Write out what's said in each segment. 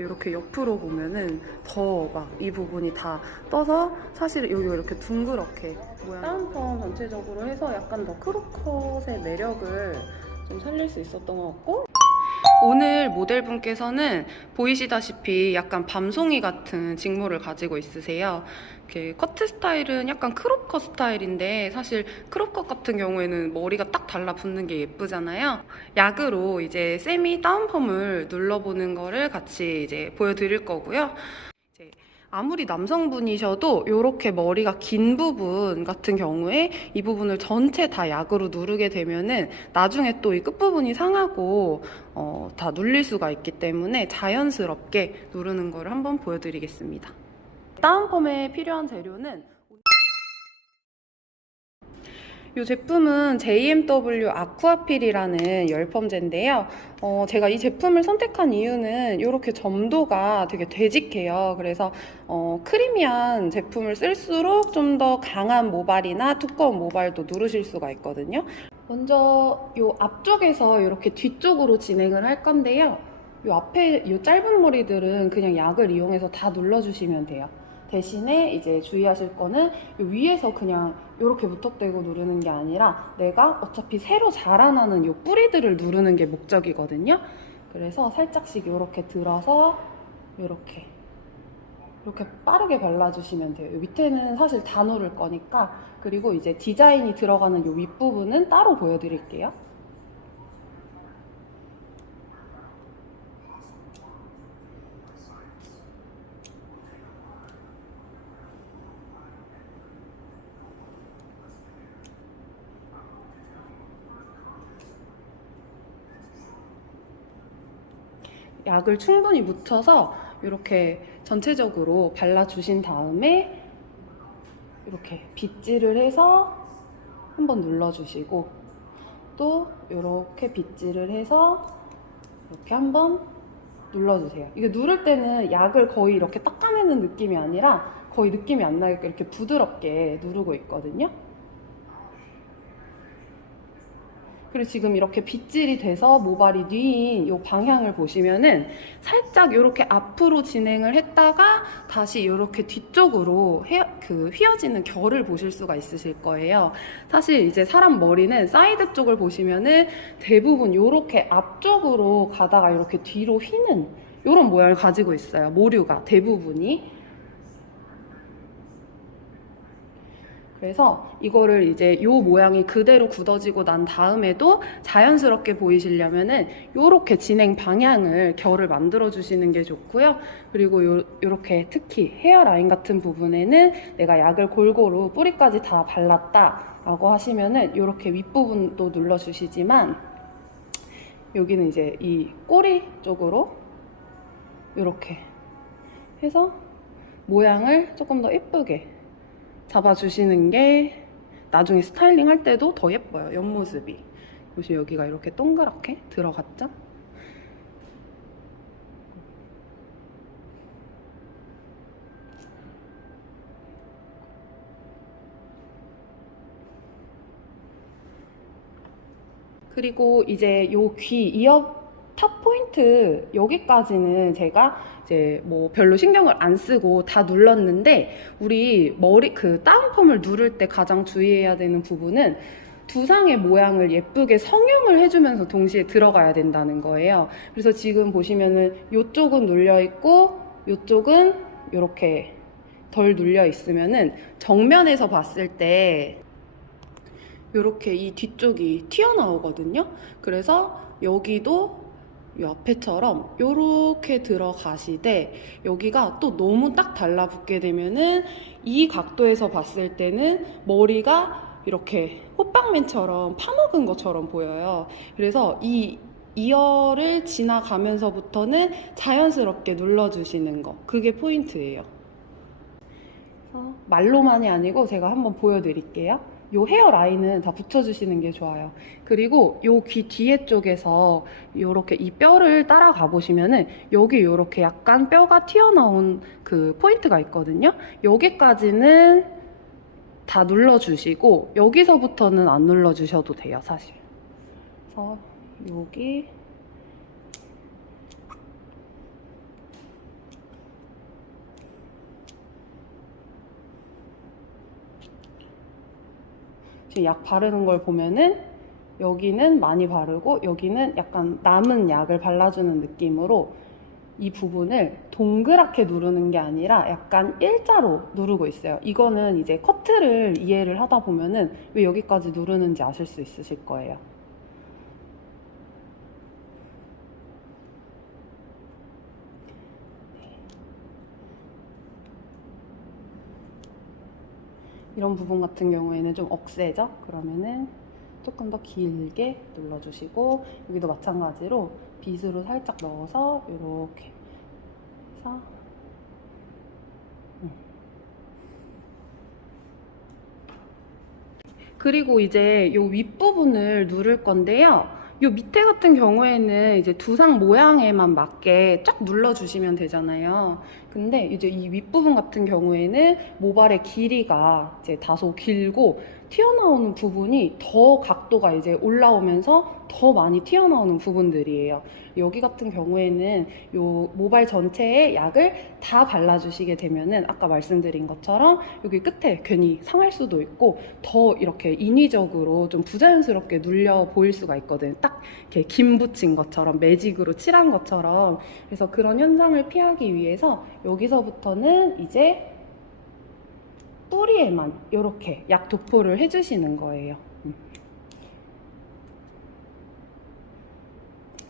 이렇게 옆으로 보면은 더 막 이 부분이 다 떠서 사실 여기 이렇게 둥그렇게 모양 다운펌 전체적으로 해서 약간 더 크롭컷의 매력을 좀 살릴 수 있었던 것 같고, 오늘 모델분께서는 보이시다시피 약간 밤송이 같은 직모를 가지고 있으세요. 이렇게 커트 스타일은 약간 크롭컷 스타일인데 사실 크롭컷 같은 경우에는 머리가 딱 달라붙는 게 예쁘잖아요. 약으로 이제 세미 다운펌을 눌러보는 거를 같이 이제 보여드릴 거고요. 이제 아무리 남성분이셔도 이렇게 머리가 긴 부분 같은 경우에 이 부분을 전체 다 약으로 누르게 되면은 나중에 또 이 끝부분이 상하고 다 눌릴 수가 있기 때문에 자연스럽게 누르는 거를 한번 보여드리겠습니다. 다운펌에 필요한 재료는 이 제품은 JMW 아쿠아필이라는 열펌제인데요. 제가 이 제품을 선택한 이유는 이렇게 점도가 되게 되직해요. 그래서 크리미한 제품을 쓸수록 좀 더 강한 모발이나 두꺼운 모발도 누르실 수가 있거든요. 먼저 이 앞쪽에서 이렇게 뒤쪽으로 진행을 할 건데요. 이 앞에 이 짧은 머리들은 그냥 약을 이용해서 다 눌러주시면 돼요. 대신에 이제 주의하실 거는 위에서 그냥 이렇게 무턱대고 누르는 게 아니라 내가 어차피 새로 자라나는 이 뿌리들을 누르는 게 목적이거든요. 그래서 살짝씩 이렇게 들어서 이렇게 빠르게 발라주시면 돼요. 밑에는 사실 다 누를 거니까. 그리고 이제 디자인이 들어가는 이 윗부분은 따로 보여드릴게요. 약을 충분히 묻혀서 이렇게 전체적으로 발라주신 다음에 이렇게 빗질을 해서 한번 눌러주시고, 또 이렇게 빗질을 해서 이렇게 한번 눌러주세요. 이게 누를 때는 약을 거의 이렇게 닦아내는 느낌이 아니라 거의 느낌이 안 나게 이렇게 부드럽게 누르고 있거든요. 그리고 지금 이렇게 빗질이 돼서 모발이 뉘인 이 방향을 보시면은 살짝 이렇게 앞으로 진행을 했다가 다시 이렇게 뒤쪽으로 휘어지는 결을 보실 수가 있으실 거예요. 사실 이제 사람 머리는 사이드 쪽을 보시면은 대부분 이렇게 앞쪽으로 가다가 이렇게 뒤로 휘는 이런 모양을 가지고 있어요. 모류가 대부분이. 그래서 이거를 이제 요 모양이 그대로 굳어지고 난 다음에도 자연스럽게 보이시려면은 요렇게 진행 방향을 결을 만들어 주시는 게 좋고요. 그리고 요렇게 특히 헤어라인 같은 부분에는 내가 약을 골고루 뿌리까지 다 발랐다 라고 하시면은 요렇게 윗부분도 눌러 주시지만, 여기는 이제 이 꼬리 쪽으로 요렇게 해서 모양을 조금 더 예쁘게 잡아주시는 게 나중에 스타일링 할 때도 더 예뻐요. 옆모습이. 보시 여기가 이렇게 동그랗게 들어갔죠? 그리고 이제 요 귀 이어 탑 포인트 여기까지는 제가 이제 뭐 별로 신경을 안 쓰고 다 눌렀는데, 우리 머리 다운펌을 누를 때 가장 주의해야 되는 부분은 두상의 모양을 예쁘게 성형을 해주면서 동시에 들어가야 된다는 거예요. 그래서 지금 보시면은 이쪽은 눌려 있고 이쪽은 이렇게 덜 눌려 있으면은 정면에서 봤을 때 이렇게 이 뒤쪽이 튀어나오거든요. 그래서 여기도 이 앞에처럼 이렇게 들어가시되, 여기가 또 너무 딱 달라붙게 되면은 이 각도에서 봤을 때는 머리가 이렇게 호빵맨처럼 파먹은 것처럼 보여요. 그래서 이 이어를 지나가면서부터는 자연스럽게 눌러주시는 거, 그게 포인트예요. 말로만이 아니고 제가 한번 보여드릴게요. 요 헤어라인은 다 붙여주시는 게 좋아요. 그리고 요 귀 뒤에 쪽에서 요렇게 이 뼈를 따라가 보시면은 여기 요렇게 약간 뼈가 튀어나온 그 포인트가 있거든요. 여기까지는 다 눌러주시고 여기서부터는 안 눌러주셔도 돼요, 사실. 그래서 여기 지금 약 바르는 걸 보면은 여기는 많이 바르고 여기는 약간 남은 약을 발라주는 느낌으로 이 부분을 동그랗게 누르는 게 아니라 약간 일자로 누르고 있어요. 이거는 이제 커트를 이해를 하다 보면은 왜 여기까지 누르는지 아실 수 있으실 거예요. 이런 부분 같은 경우에는 좀 억세죠? 그러면은 조금 더 길게 눌러주시고 여기도 마찬가지로 빗으로 살짝 넣어서 이렇게 해서 그리고 이제 요 윗부분을 누를 건데요. 요 밑에 같은 경우에는 이제 두상 모양에만 맞게 쫙 눌러주시면 되잖아요. 근데 이제 이 윗부분 같은 경우에는 모발의 길이가 이제 다소 길고 튀어나오는 부분이 더 각도가 이제 올라오면서 더 많이 튀어나오는 부분들이에요. 여기 같은 경우에는 요 모발 전체에 약을 다 발라주시게 되면은 아까 말씀드린 것처럼 여기 끝에 괜히 상할 수도 있고 더 이렇게 인위적으로 좀 부자연스럽게 눌려 보일 수가 있거든. 딱 이렇게 김 붙인 것처럼 매직으로 칠한 것처럼. 그래서 그런 현상을 피하기 위해서 여기서부터는 이제 뿌리에만 이렇게 약 도포를 해주시는 거예요.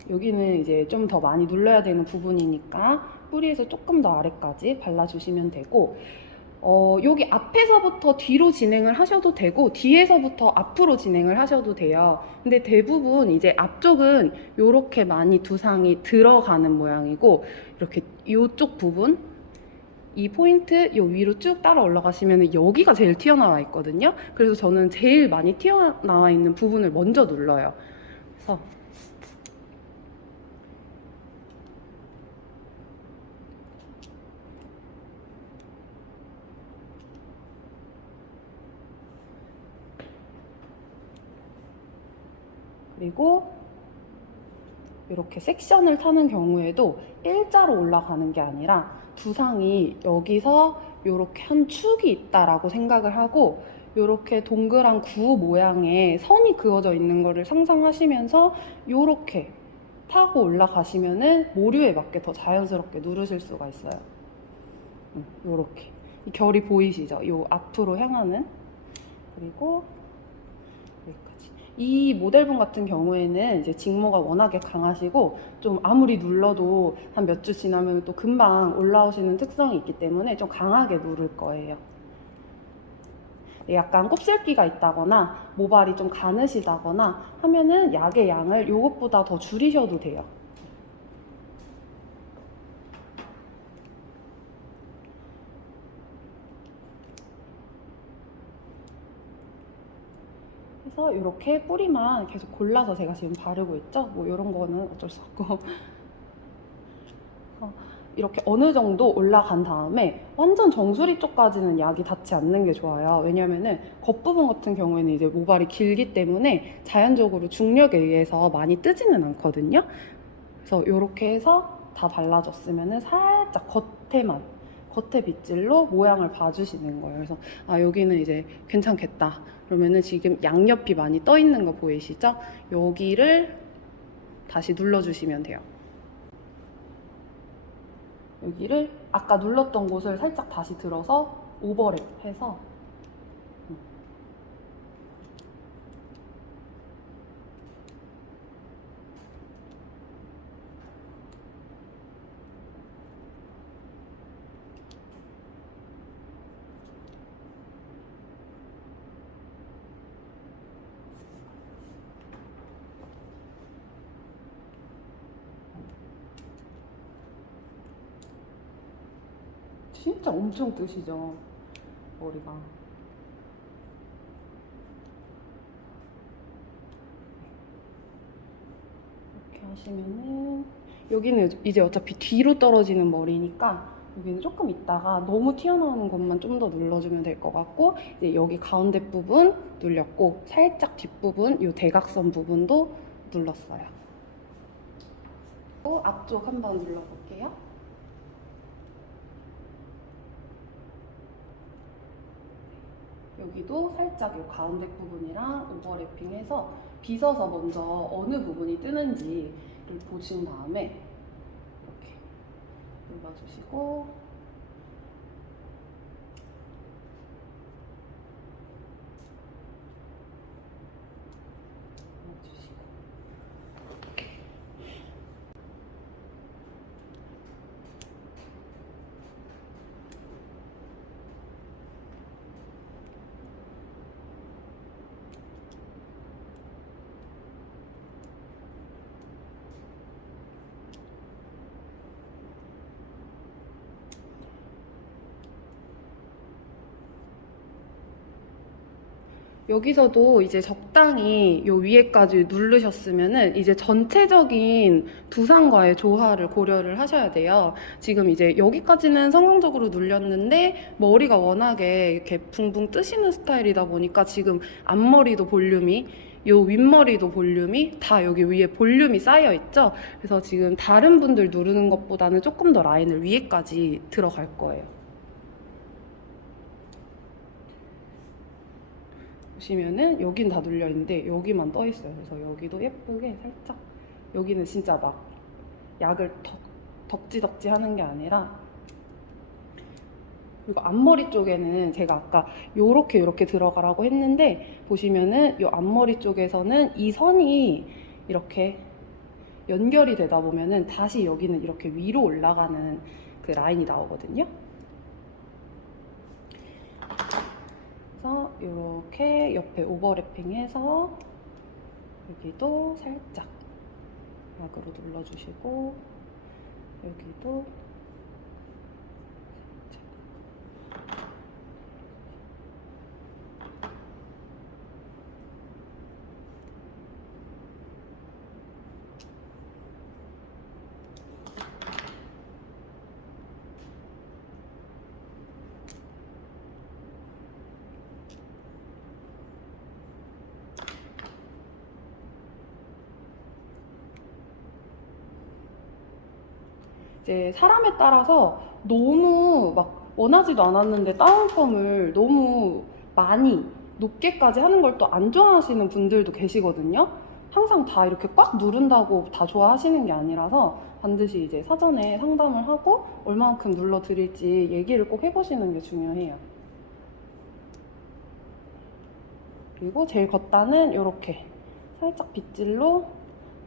여기는 이제 좀 더 많이 눌러야 되는 부분이니까 뿌리에서 조금 더 아래까지 발라주시면 되고 여기 앞에서부터 뒤로 진행을 하셔도 되고 뒤에서부터 앞으로 진행을 하셔도 돼요. 근데 대부분 이제 앞쪽은 이렇게 많이 두상이 들어가는 모양이고 이렇게 이쪽 부분 이 포인트 요 위로 쭉 따라 올라가시면 여기가 제일 튀어나와 있거든요. 그래서 저는 제일 많이 튀어나와 있는 부분을 먼저 눌러요. 그래서 그리고 이렇게 섹션을 타는 경우에도 일자로 올라가는 게 아니라 두상이 여기서 이렇게 한 축이 있다라고 생각을 하고 이렇게 동그란 구 모양의 선이 그어져 있는 거를 상상하시면서 이렇게 타고 올라가시면은 모류에 맞게 더 자연스럽게 누르실 수가 있어요. 이렇게 이 결이 보이시죠? 이 앞으로 향하는. 그리고 여기까지. 이 모델분 같은 경우에는 이제 직모가 워낙에 강하시고 좀 아무리 눌러도 한 몇 주 지나면 또 금방 올라오시는 특성이 있기 때문에 좀 강하게 누를 거예요. 약간 곱슬기가 있다거나 모발이 좀 가느시다거나 하면은 약의 양을 이것보다 더 줄이셔도 돼요. 그래서 이렇게 뿌리만 계속 골라서 제가 지금 바르고 있죠. 뭐 이런 거는 어쩔 수 없고 이렇게 어느 정도 올라간 다음에 완전 정수리 쪽까지는 약이 닿지 않는 게 좋아요. 왜냐면은 겉부분 같은 경우에는 이제 모발이 길기 때문에 자연적으로 중력에 의해서 많이 뜨지는 않거든요. 그래서 이렇게 해서 다 발라줬으면은 살짝 겉에 빗질로 모양을 봐주시는 거예요. 그래서 아 여기는 이제 괜찮겠다. 그러면은 지금 양옆이 많이 떠 있는 거 보이시죠? 여기를 다시 눌러주시면 돼요. 여기를 아까 눌렀던 곳을 살짝 다시 들어서 오버랩 해서 진짜 엄청 뜨시죠? 머리가. 이렇게 하시면은 여기는 이제 어차피 뒤로 떨어지는 머리니까 여기는 조금 있다가 너무 튀어나오는 것만 좀 더 눌러주면 될 것 같고 이제 여기 가운데 부분 눌렸고 살짝 뒷부분 이 대각선 부분도 눌렀어요. 또 앞쪽 한번 눌러볼게요. 여기도 살짝 이 가운데 부분이랑 오버래핑해서 빗어서 먼저 어느 부분이 뜨는지를 보신 다음에 이렇게 눌러주시고 여기서도 이제 적당히 요 위에까지 누르셨으면은 이제 전체적인 두상과의 조화를 고려를 하셔야 돼요. 지금 이제 여기까지는 성공적으로 눌렸는데 머리가 워낙에 이렇게 붕붕 뜨시는 스타일이다 보니까 지금 앞머리도 볼륨이 요 윗머리도 볼륨이 다 여기 위에 볼륨이 쌓여 있죠. 그래서 지금 다른 분들 누르는 것보다는 조금 더 라인을 위에까지 들어갈 거예요. 보시면은 여긴 다 눌려 있는데 여기만 떠 있어요. 그래서 여기도 예쁘게 살짝, 여기는 진짜 막 약을 덕지덕지 하는 게 아니라, 그리고 앞머리 쪽에는 제가 아까 요렇게 들어가라고 했는데 보시면은 요 앞머리 쪽에서는 이 선이 이렇게 연결이 되다 보면은 다시 여기는 이렇게 위로 올라가는 그 라인이 나오거든요. 그래서 이렇게 옆에 오버래핑해서 여기도 살짝 약으로 눌러주시고 여기도 이제 사람에 따라서 너무 막 원하지도 않았는데 다운펌을 너무 많이 높게까지 하는 걸 또 안 좋아하시는 분들도 계시거든요. 항상 다 이렇게 꽉 누른다고 다 좋아하시는 게 아니라서 반드시 이제 사전에 상담을 하고 얼마만큼 눌러드릴지 얘기를 꼭 해보시는 게 중요해요. 그리고 제일 겉단은 이렇게 살짝 빗질로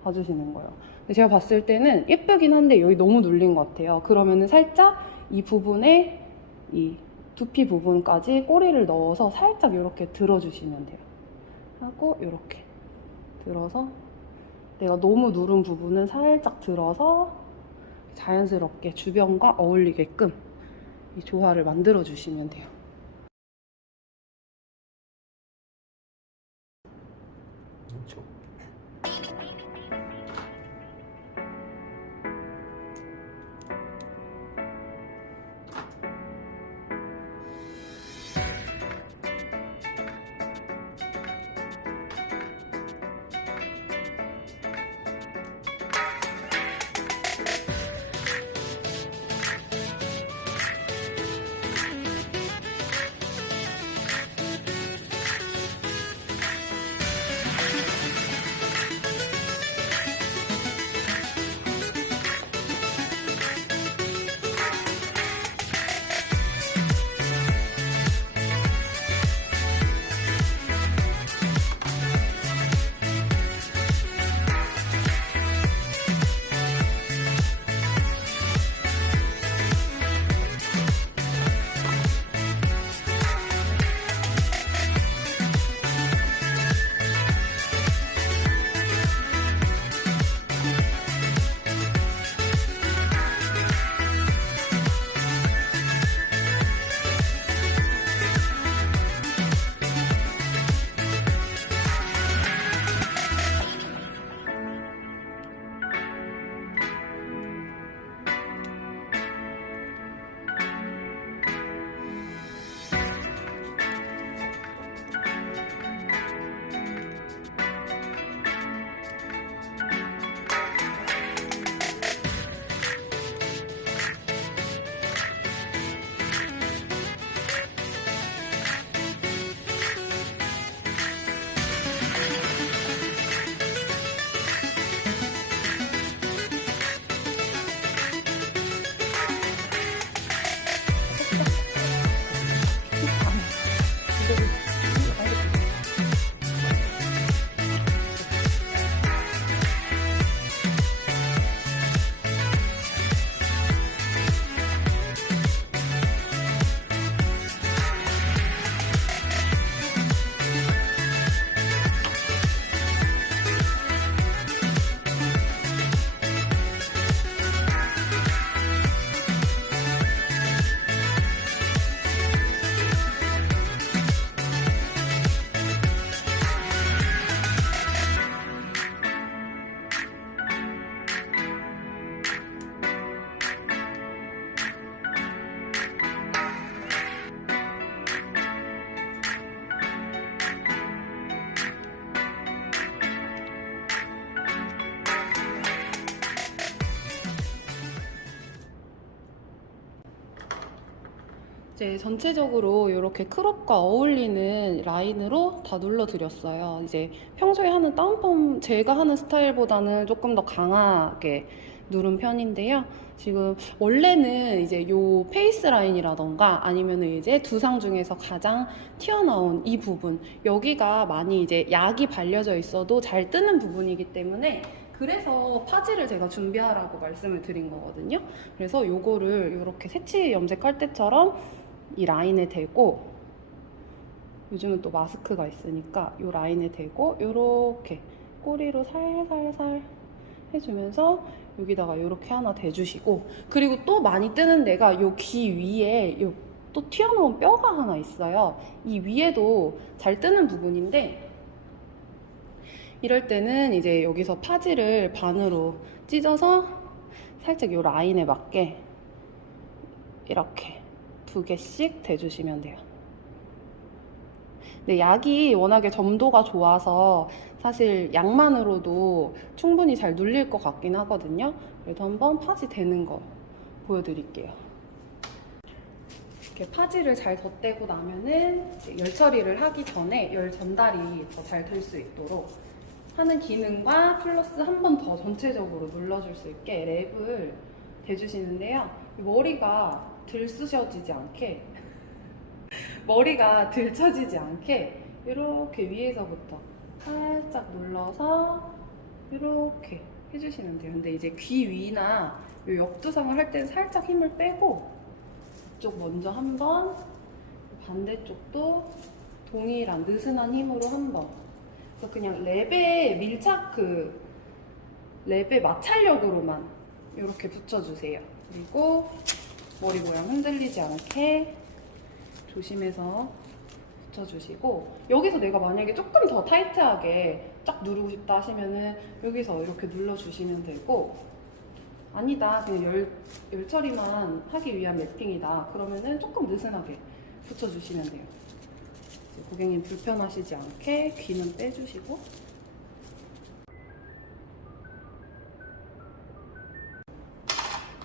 봐주시는 거예요. 근데 제가 봤을 때는 예쁘긴 한데 여기 너무 눌린 것 같아요. 그러면은 살짝 이 부분에 이 두피 부분까지 꼬리를 넣어서 살짝 이렇게 들어주시면 돼요. 하고 이렇게 들어서 내가 너무 누른 부분은 살짝 들어서 자연스럽게 주변과 어울리게끔 이 조화를 만들어 주시면 돼요. 그렇죠. 이제 전체적으로 이렇게 크롭과 어울리는 라인으로 다 눌러드렸어요. 이제 평소에 하는 다운펌 제가 하는 스타일보다는 조금 더 강하게 누른 편인데요. 지금 원래는 이제 요 페이스 라인이라던가 아니면은 이제 두상 중에서 가장 튀어나온 이 부분 여기가 많이 이제 약이 발려져 있어도 잘 뜨는 부분이기 때문에 그래서 파지를 제가 준비하라고 말씀을 드린 거거든요. 그래서 요거를 이렇게 새치 염색할 때처럼 이 라인에 대고 요즘은 또 마스크가 있으니까 이 라인에 대고 이렇게 꼬리로 살살살 해주면서 여기다가 이렇게 하나 대주시고 그리고 또 많이 뜨는 데가 요 귀 위에 요 또 튀어나온 뼈가 하나 있어요. 이 위에도 잘 뜨는 부분인데 이럴 때는 이제 여기서 파지를 반으로 찢어서 살짝 요 라인에 맞게 이렇게 2개씩 대주시면 돼요. 근데 약이 워낙에 점도가 좋아서 사실 약만으로도 충분히 잘 눌릴 것 같긴 하거든요. 그래도 한번 파지 대는 거 보여드릴게요. 이렇게 파지를 잘 덧대고 나면은 열 처리를 하기 전에 열 전달이 더 잘 될 수 있도록 하는 기능과 플러스 한 번 더 전체적으로 눌러줄 수 있게 랩을 대주시는데요. 머리가 들쑤셔지지 않게 머리가 들쳐지지 않게 이렇게 위에서부터 살짝 눌러서 이렇게 해주시면 돼요. 근데 이제 귀 위나 이 옆두상을 할 때는 살짝 힘을 빼고 이쪽 먼저 한번 반대쪽도 동일한 느슨한 힘으로 한번 그래서 그냥 랩에 밀착 랩의 마찰력으로만 이렇게 붙여주세요. 그리고 머리 모양 흔들리지 않게 조심해서 붙여주시고 여기서 내가 만약에 조금 더 타이트하게 쫙 누르고 싶다 하시면은 여기서 이렇게 눌러주시면 되고 아니다 그냥 열 처리만 하기 위한 랩핑이다 그러면은 조금 느슨하게 붙여주시면 돼요. 이제 고객님 불편하시지 않게 귀는 빼주시고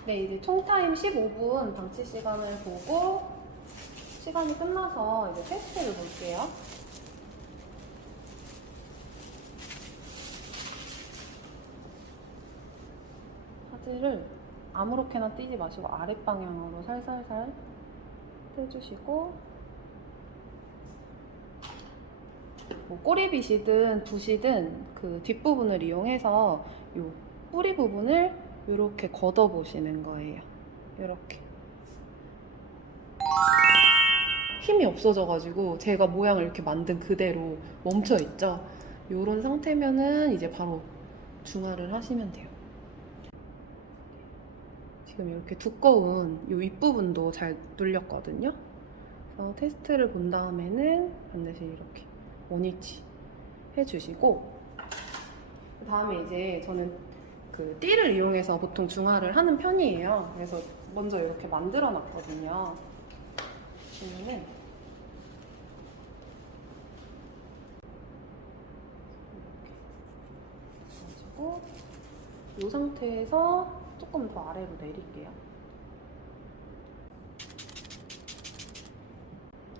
네 이제 총 타임 15분 방치 시간을 보고 시간이 끝나서 이제 테스트를 볼게요. 파지를 아무렇게나 띄지 마시고 아랫방향으로 살살살 떼주시고 뭐 꼬리빗이든 붓이든 그 뒷부분을 이용해서 요 뿌리 부분을 이렇게 걷어 보시는 거예요. 이렇게 힘이 없어져가지고 제가 모양을 이렇게 만든 그대로 멈춰있죠. 이런 상태면은 이제 바로 중화를 하시면 돼요. 지금 이렇게 두꺼운 이 윗부분도 잘 눌렸거든요. 그래서 테스트를 본 다음에는 반드시 이렇게 원위치 해주시고 그 다음에 이제 저는 그 띠를 이용해서 보통 중화를 하는 편이에요. 그래서 먼저 이렇게 만들어 놨거든요. 보면은 가지고 이 상태에서 조금 더 아래로 내릴게요.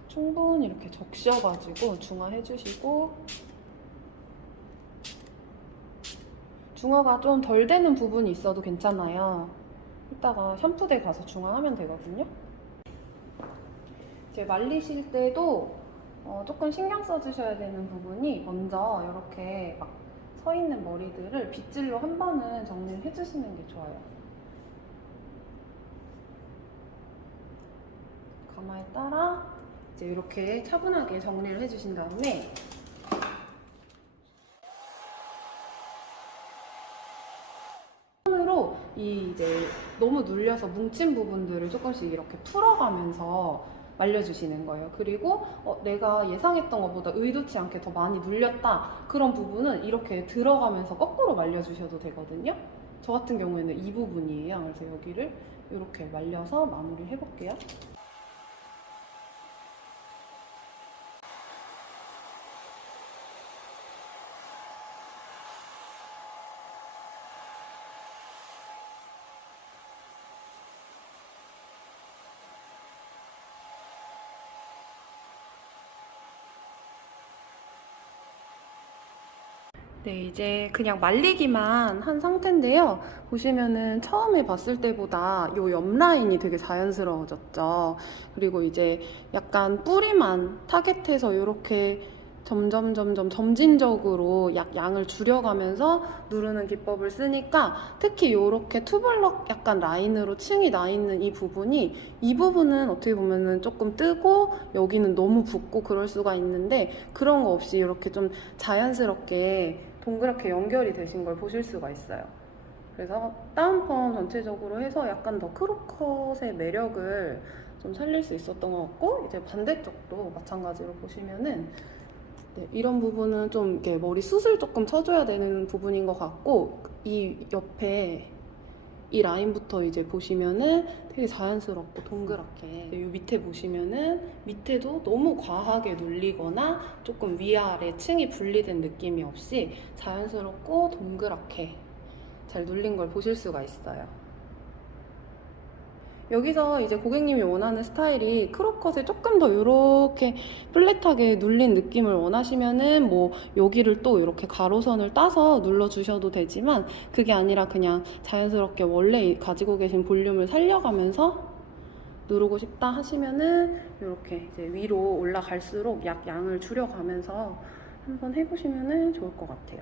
충분히 이렇게 적셔가지고 중화해주시고 중화가 좀 덜 되는 부분이 있어도 괜찮아요. 이따가 샴푸대 가서 중화하면 되거든요. 이제 말리실 때도 조금 신경 써주셔야 되는 부분이 먼저 이렇게 막 서 있는 머리들을 빗질로 한 번은 정리를 해주시는 게 좋아요. 가마에 따라 이제 이렇게 차분하게 정리를 해주신 다음에 손으로 이 이제 너무 눌려서 뭉친 부분들을 조금씩 이렇게 풀어가면서 말려주시는 거예요. 그리고 내가 예상했던 것보다 의도치 않게 더 많이 눌렸다 그런 부분은 이렇게 들어가면서 거꾸로 말려주셔도 되거든요. 저 같은 경우에는 이 부분이에요. 그래서 여기를 이렇게 말려서 마무리 해볼게요. 네, 이제 그냥 말리기만 한 상태인데요. 보시면은 처음에 봤을 때보다 요 옆 라인이 되게 자연스러워졌죠. 그리고 이제 약간 뿌리만 타겟해서 이렇게 점점 점진적으로 양을 줄여가면서 누르는 기법을 쓰니까 특히 이렇게 투블럭 약간 라인으로 층이 나 있는 이 부분은 어떻게 보면은 조금 뜨고 여기는 너무 붓고 그럴 수가 있는데 그런 거 없이 이렇게 좀 자연스럽게 동그랗게 연결이 되신 걸 보실 수가 있어요. 그래서 다운펌 전체적으로 해서 약간 더 크롭컷의 매력을 좀 살릴 수 있었던 것 같고, 이제 반대쪽도 마찬가지로 보시면은 네, 이런 부분은 좀 이렇게 머리 숱을 조금 쳐줘야 되는 부분인 것 같고, 이 옆에 이 라인부터 이제 보시면은 되게 자연스럽고 동그랗게, 이 밑에 보시면은 밑에도 너무 과하게 눌리거나 조금 위아래 층이 분리된 느낌이 없이 자연스럽고 동그랗게 잘 눌린 걸 보실 수가 있어요. 여기서 이제 고객님이 원하는 스타일이 크롭컷에 조금 더 이렇게 플랫하게 눌린 느낌을 원하시면은 뭐 여기를 또 이렇게 가로선을 따서 눌러주셔도 되지만, 그게 아니라 그냥 자연스럽게 원래 가지고 계신 볼륨을 살려가면서 누르고 싶다 하시면은 이렇게 이제 위로 올라갈수록 양을 줄여가면서 한번 해보시면은 좋을 것 같아요.